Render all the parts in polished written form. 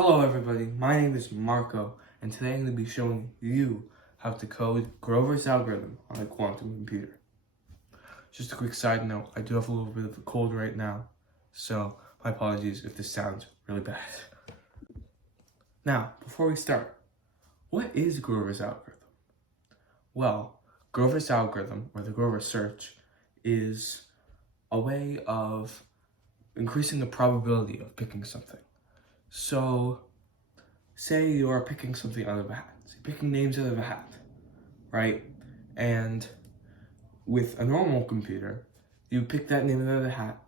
Hello everybody, my name is Marco, and today I'm going to be showing you how to code Grover's algorithm on a quantum computer. Just a quick side note, I do have a little bit of a cold right now, so my apologies if this sounds really bad. Now, before we start, what is Grover's algorithm? Well, Grover's algorithm, or the Grover search, is a way of increasing the probability of picking something. So, say you are picking something out of a hat. So you're picking names out of a hat, right? And with a normal computer, you pick that name out of the hat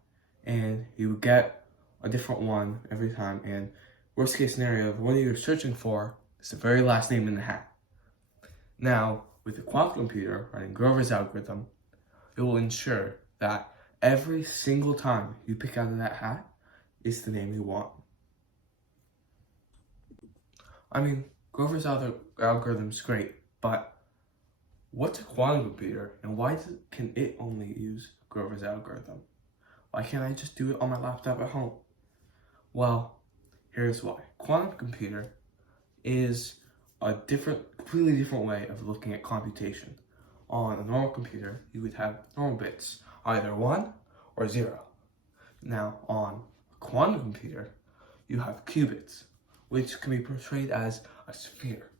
and you get a different one every time. And worst case scenario, the one you're searching for is the very last name in the hat. Now, with a quantum computer running Grover's algorithm, it will ensure that every single time you pick out of that hat is the name you want. I mean, Grover's algorithm's great, but what's a quantum computer and why can it only use Grover's algorithm? Why can't I just do it on my laptop at home? Well, here's why. Quantum computer is a completely different way of looking at computation. On a normal computer, you would have normal bits, either 1 or 0. Now, on a quantum computer, you have qubits, which can be portrayed as a sphere.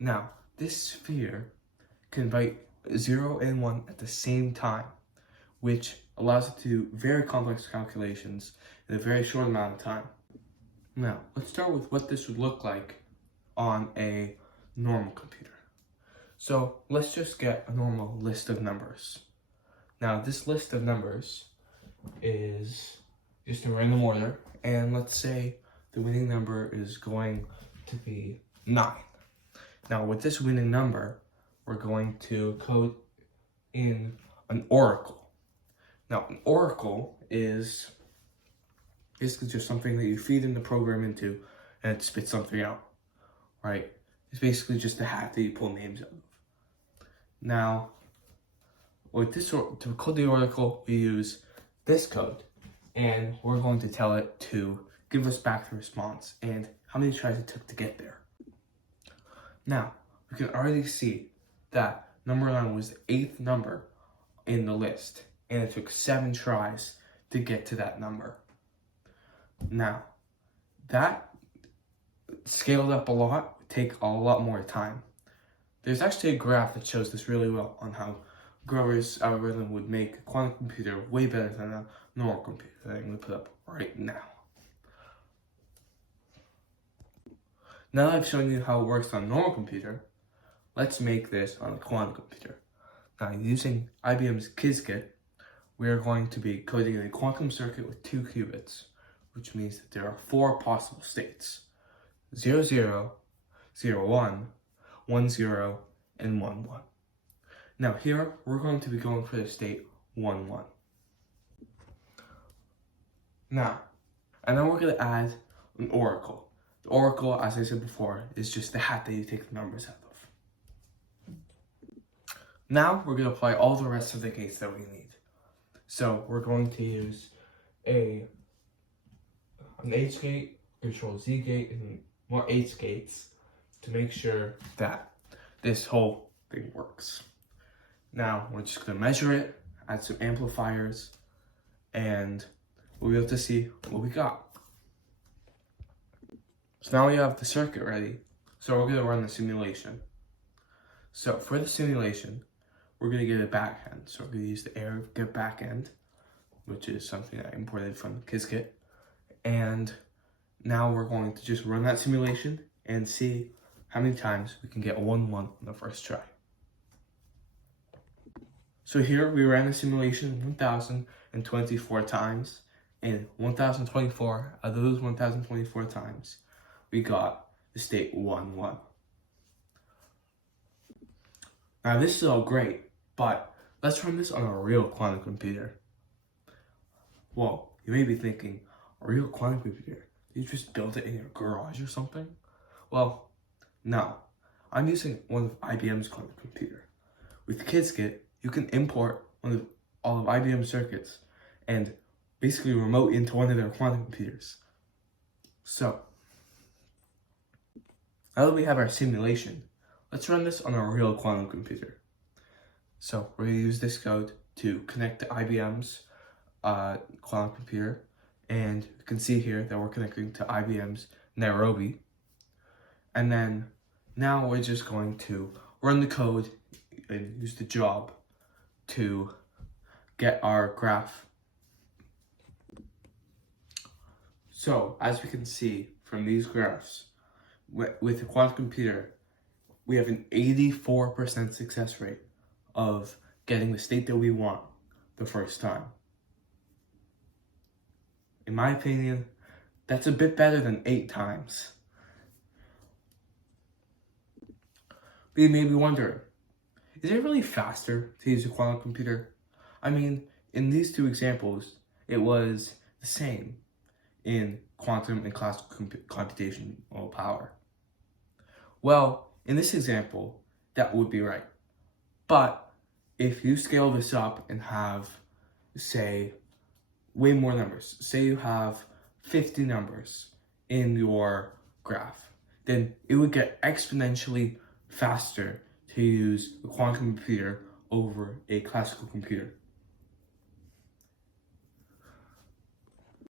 Now, this sphere can write 0 and 1 at the same time, which allows it to do very complex calculations in a very short amount of time. Now, let's start with what this would look like on a normal computer. So let's just get a normal list of numbers. Now, this list of numbers is just in random order, and let's say the winning number is going to be 9. Now, with this winning number, we're going to code in an oracle. Now, an oracle is basically just something that you feed in the program into and it spits something out, right? It's basically just a hat that you pull names out of. Now, with this, to code the oracle, we use this code, and we're going to tell it to give us back the response and how many tries it took to get there. Now, we can already see that number 9 was the 8th number in the list, and it took 7 tries to get to that number. Now, that scaled up a lot, would take a lot more time. There's actually a graph that shows this really well on how Grover's algorithm would make a quantum computer way better than a normal computer that I'm going to put up right now. Now that I've shown you how it works on a normal computer, let's make this on a quantum computer. Now, using IBM's Qiskit, we are going to be coding a quantum circuit with 2 qubits, which means that there are 4 possible states: 0, 0, 0, 1, 1, 0, and 1, 1. Now here, we're going to be going for the state 1, 1. Now, and then we're going to add an oracle. The oracle, as I said before, is just the hat that you take the numbers out of. Now, we're going to apply all the rest of the gates that we need. So, we're going to use an H gate, Control Z gate, and more H gates to make sure that this whole thing works. Now, we're just going to measure it, add some amplifiers, and we'll be able to see what we got. So now we have the circuit ready, so we're going to run the simulation. So for the simulation, we're going to get a backend. So we're going to use the AirGet backend, which is something I imported from Qiskit. And now we're going to just run that simulation and see how many times we can get 1, 1 on the first try. So here we ran the simulation 1,024 times, and 1,024 out of those 1,024 times, we got the state 1, 1. Now this is all great, but let's run this on a real quantum computer. Well, you may be thinking, a real quantum computer? Did you just build it in your garage or something? Well, no. I'm using one of IBM's quantum computer. With Qiskit, you can import all of IBM's circuits and basically remote into one of their quantum computers. So, Now that we have our simulation, let's run this on a real quantum computer. So we're going to use this code to connect to IBM's quantum computer, and you can see here that we're connecting to IBM's Nairobi. And then now we're just going to run the code and use the job to get our graph. So as we can see from these graphs, with a quantum computer, we have an 84% success rate of getting the state that we want the first time. In my opinion, that's a bit better than 8 times. But you may be wondering, is it really faster to use a quantum computer? I mean, in these two examples, it was the same in quantum and classical computational power. Well, in this example, that would be right. But if you scale this up and have, say, way more numbers, say you have 50 numbers in your graph, then it would get exponentially faster to use a quantum computer over a classical computer.